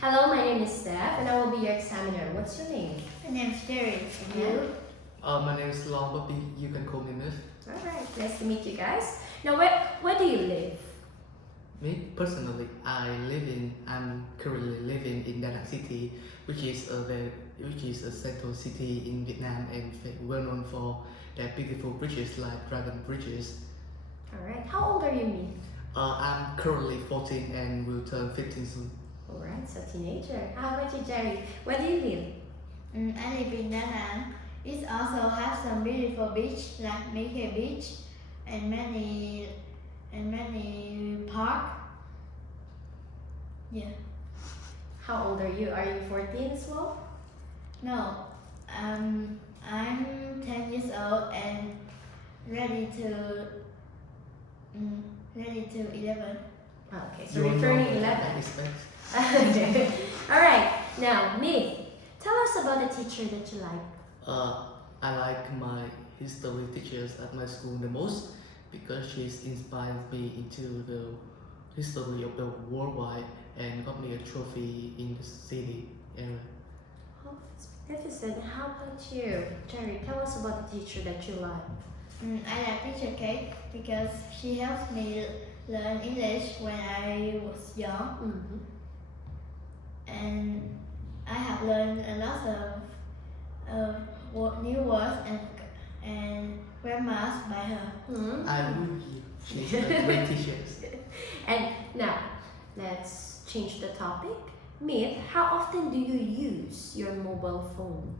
Hello, my name is Steph and I will be your examiner. What's your name? My name's Jerry. And you? My name is Long, but you can call me Myth. Alright, nice to meet you guys. Now, where do you live? Me personally, I'm currently living in Da Nang City, which is a central city in Vietnam and well known for their beautiful bridges like dragon bridges. Alright, how old are you, me? I'm currently 14 and will turn 15 soon. Alright, so teenager. How about you, Jerry? Where do you live? I live in Da Nang. It also has some beautiful beach like Mickey Beach and many park. Yeah. How old are you? Are you 14 as well? No, I'm 10 years old and ready to 11. Okay, so you're turning 11. Respect. Okay. Alright, now, Myth, tell us about the teacher that you like. I like my history teachers at my school the most because she's inspired me into the history of the worldwide and got me a trophy in the city area. Oh, that's magnificent. How about you, Jerry? Tell us about the teacher that you like. I like teacher Kate because she helps me learn English when I was young, Mm-hmm. and I have learned a lot of new words and grammars by her. Mm-hmm. I love you. She's a great teacher. And now, let's change the topic. Myth, how often do you use your mobile phone?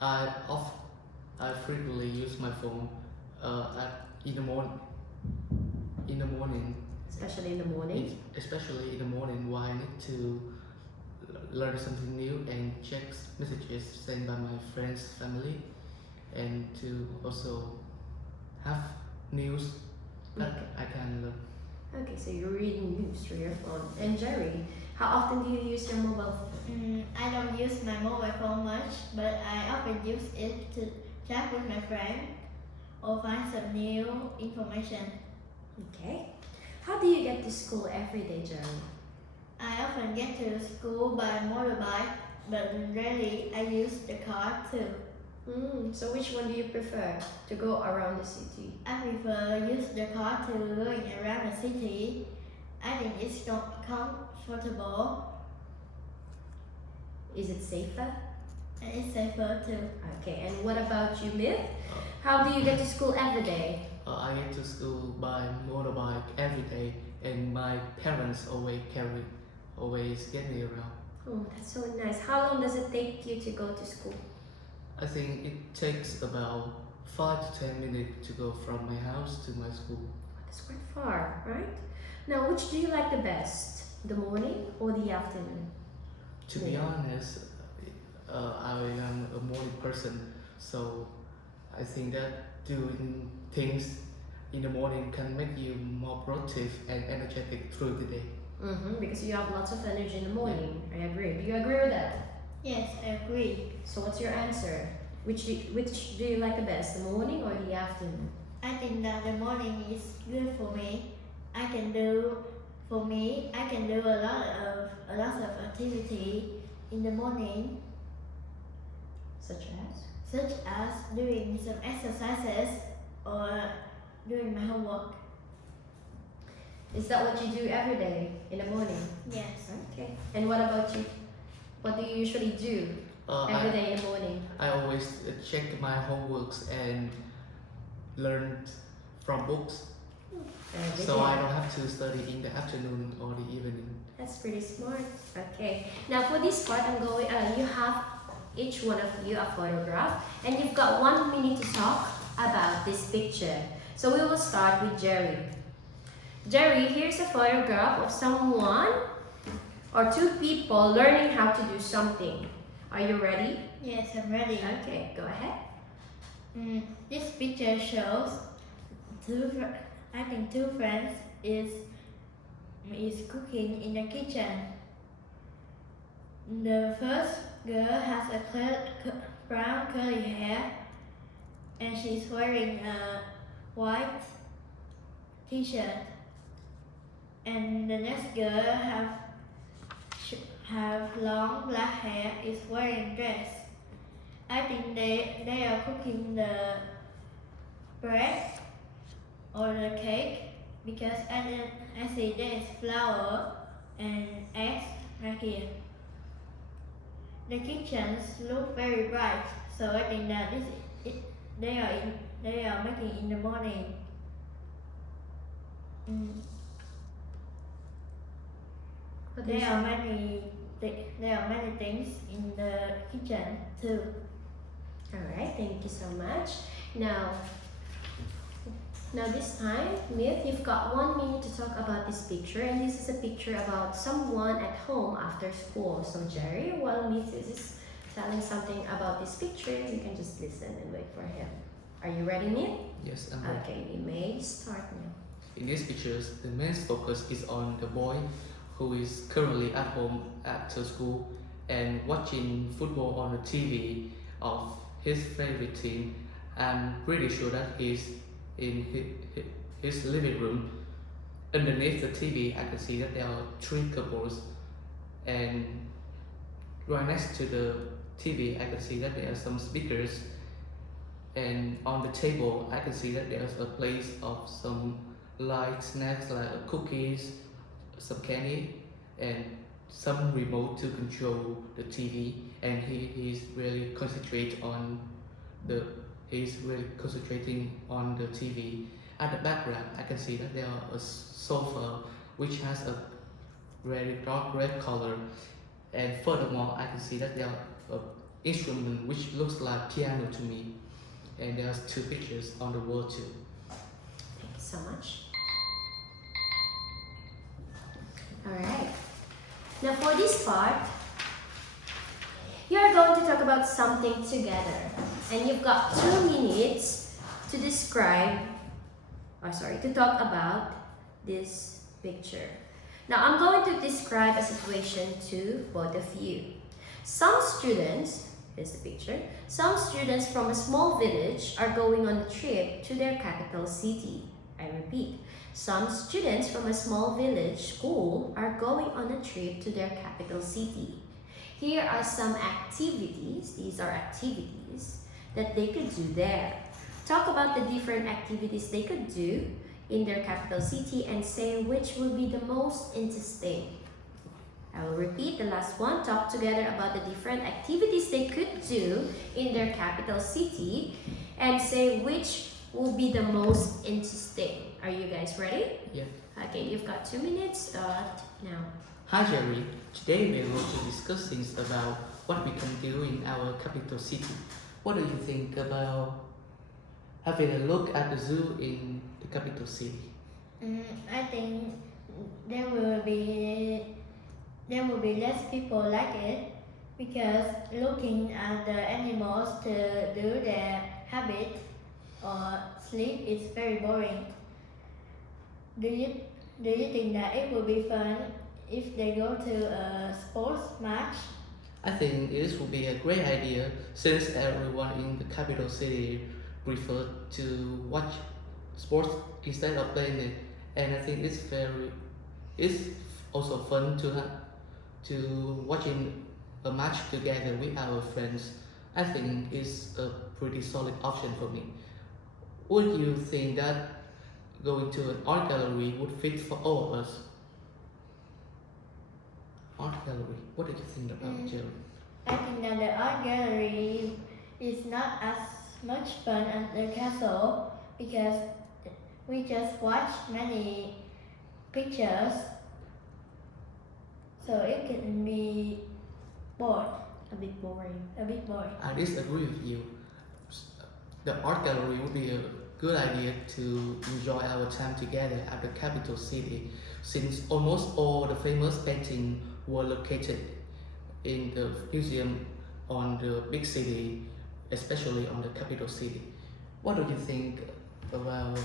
I frequently use my phone in the morning, Especially in the morning? especially in the morning while I need to learn something new and check messages sent by my friends, family, and to also have news that I can learn. Okay, so you're reading news through your phone. And Jerry, how often do you use your mobile phone? I don't use my mobile phone much, but I often use it to chat with my friend or find some new information. Okay. How do you get to school every day, Jerry? I often get to school by motorbike, but rarely I use the car too. So which one do you prefer to go around the city? I prefer use the car to going around the city. I think it's comfortable Is it safer? and it's safer too. Okay, and what about you, Myth? How do you get to school every day? I get to school by motorbike every day, and my parents always get me around. Oh, that's so nice. How long does it take you to go to school? I think it takes about 5 to 10 minutes to go from my house to my school. That's quite far, right? Now, which do you like the best? The morning or the afternoon? To be honest, I am a morning person, so I think that doing things in the morning can make you more productive and energetic through the day. Because you have lots of energy in the morning. I agree. Do you agree with that? Yes, I agree. So what's your answer? Which do you like the best, the morning or the afternoon? I think that the morning is good for me. I can do a lot of activity in the morning, Such such as doing some exercises or doing my homework. is that what you do every day in the morning? Yes. Okay. And what about you? What do you usually do every day in the morning? I always check my homeworks and learn from books, Every so day. I don't have to study in the afternoon or the evening. That's pretty smart. Okay. Now for this part, you have each one of you a photograph, and you've got 1 minute to talk about this picture. So we will start with Jerry. Jerry, here's a photograph of someone or two people learning how to do something. Are you ready? Yes, I'm ready. Okay, go ahead. This picture shows two friends is cooking in the kitchen. The first girl has a brown curly hair and she's wearing a white t-shirt. And the next girl have long black hair is wearing dress. I think they are cooking the bread or the cake because I see there is flour and eggs right here. The kitchens look very bright, so I think that they are making in the morning. What There is are it? there are many things in the kitchen too. Alright, thank you so much. Now this time, Myth, you've got 1 minute to talk about this picture, and this is a picture about someone at home after school. So Jerry, while Myth is telling something about this picture, you can just listen and wait for him. Are you ready, Myth? Yes, I'm ready. Okay, you may start now. In these pictures, the main focus is on the boy who is currently at home after school and watching football on the TV of his favorite team. I'm pretty sure that he's in his living room. Underneath the TV, I can see that there are 3 couples, and right next to the TV, I can see that there are some speakers, and on the table, I can see that there's a place of some light snacks like cookies, some candy, and some remote to control the TV, and he's really concentrating on the TV. At the background, I can see that there are a sofa which has a very dark red color, and furthermore, I can see that there are an instrument which looks like piano to me, and there's 2 pictures on the wall too. Thank you so much. Alright. Now for this part, you are going to talk about something together. And you've got 2 minutes to talk about this picture. Now I'm going to describe a situation to both of you. Here's the picture. Some students from a small village are going on a trip to their capital city. I repeat, some students from a small village school are going on a trip to their capital city. Here are some activities. These are activities that they could do there. Talk about the different activities they could do in their capital city and say which will be the most interesting. I will repeat the last one. Talk together about the different activities they could do in their capital city and say which will be the most interesting. Are you guys ready? Yeah. Okay, you've got 2 minutes. Start now. Hi Jerry, today we are going to discuss things about what we can do in our capital city. What do you think about having a look at the zoo in the capital city? I think there will be less people like it because looking at the animals to do their habit or sleep is very boring. Do you think that it will be fun if they go to a sports match? I think this would be a great idea since everyone in the capital city prefer to watch sports instead of playing it, and I think it's also fun to watching a match together with our friends. I think it's a pretty solid option for me. Would you think that going to an art gallery would fit for all of us? Art gallery, what do you think about, Jerry? I think that the art gallery is not as much fun as the castle because we just watch many pictures, so it can be bored, A bit boring. a bit boring. I disagree with you. The art gallery would be a good idea to enjoy our time together at the capital city, since almost all the famous paintings were located in the museum on the big city, especially on the capital city. What do you think about?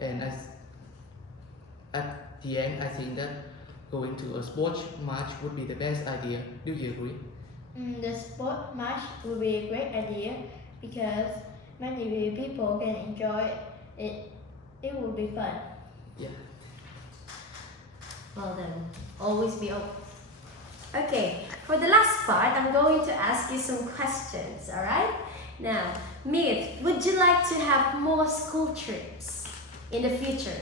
And at the end, I think that going to a sports match would be the best idea. Do you agree? The sport match will be a great idea because many people can enjoy it. It will be fun. Yeah. Well then, always be open. Okay, for the last part, I'm going to ask you some questions, alright? Now, Myth, would you like to have more school trips in the future?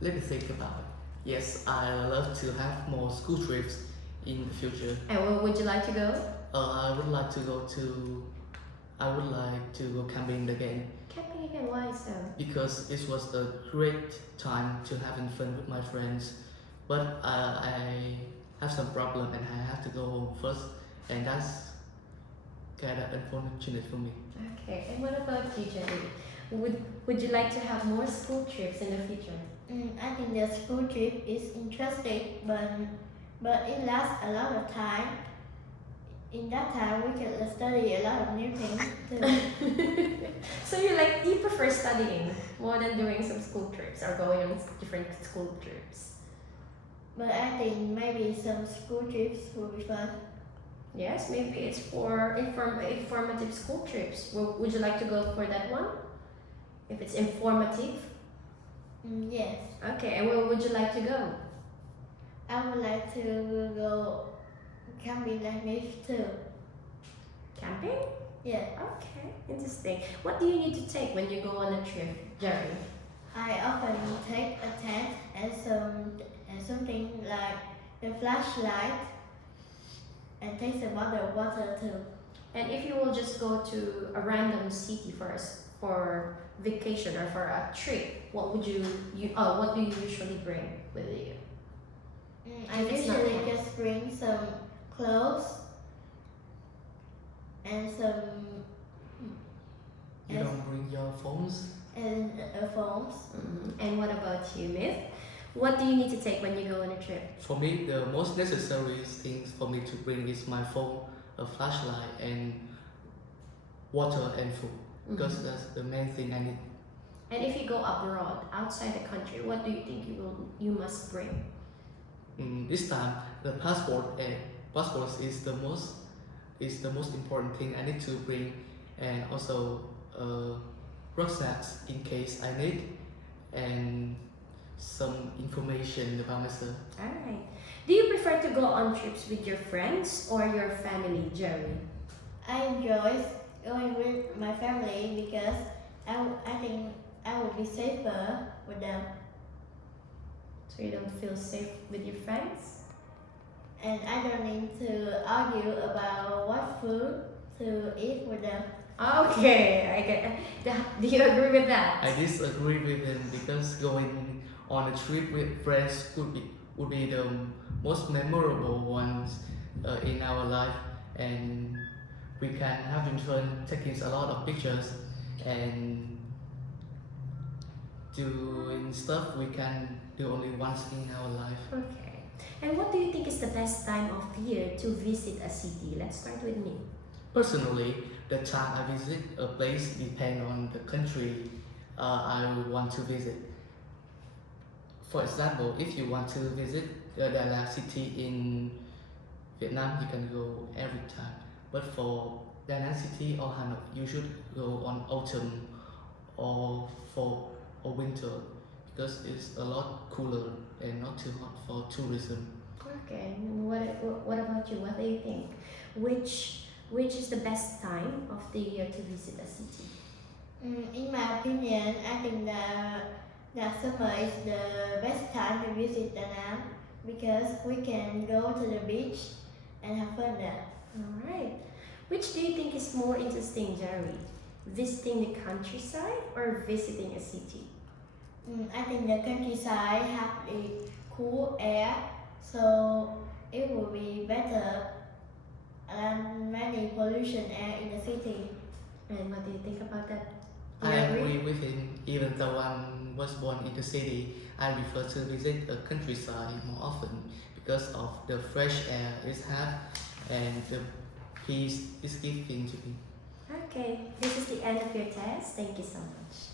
Let me think about it. Yes, I love to have more school trips in the future. And where would you like to go? I would like to go camping again Camping again, why so? because it was a great time to having fun with my friends. But I have some problem and I have to go home first, and that's kind of unfortunate for me. Okay, and what about you, Jenny? Would you like to have more school trips in the future? I think the school trip is interesting, but it lasts a lot of time. In that time, we can study a lot of new things too. So you prefer studying more than doing some school trips or going on different school trips? But I think maybe some school trips will be fun. Yes, maybe it's for informative school trips. Would you like to go for that one? If it's informative? Yes, Okay, and where would you like to go? I would like to go camping like this too. Camping? Yeah, Okay, interesting. What do you need to take when you go on a trip, Jerry? I often take a tent and something like the flashlight and take some bottle of water too. And if you will just go to a random city for vacation or for a trip, what do you usually bring with you? I If it's not usually camp. just bring some clothes and You Yes. don't bring your phones? phones. And what about you, Myth? What do you need to take when you go on a trip? For me, the most necessary things for me to bring is my phone, a flashlight, and water and food. Because that's the main thing I need. And if you go abroad, outside the country, what do you think you must bring? This time, the passport is the most important thing I need to bring, and also rucksacks in case I need, and some information about myself. Alright. Do you prefer to go on trips with your friends or your family, Jerry? I enjoy going with my family because I think I would be safer with them, So you don't feel safe with your friends? and I don't need to argue about what food to eat with them. Okay, I get. Do you agree with that? I disagree with him because going on a trip with friends would be the most memorable ones in our life, and we can have fun taking a lot of pictures and doing stuff we can do only once in our life. Okay. And what do you think is the best time of year to visit a city? Let's start with me. Personally, the time I visit a place depends on the country I want to visit. For example, if you want to visit the Đà city in Vietnam, you can go every time. But for Đà city or Hanoi, you should go on autumn or fall or winter because it's a lot cooler and not too hot for tourism. Okay. And what about you? What do you think? Which is the best time of the year to visit a city? In my opinion, I think that summer is the best time to visit Da Nang because we can go to the beach and have fun there. All right. Which do you think is more interesting, Jerry? Visiting the countryside or visiting a city? I think the countryside have a cool air, so it will be better than many pollution air in the city. And what do you think about that? Do you I agree with him. Even though I was born in the city, I prefer to visit the countryside more often because of the fresh air it has and the peace it's giving to me. Okay, this is the end of your test. Thank you so much.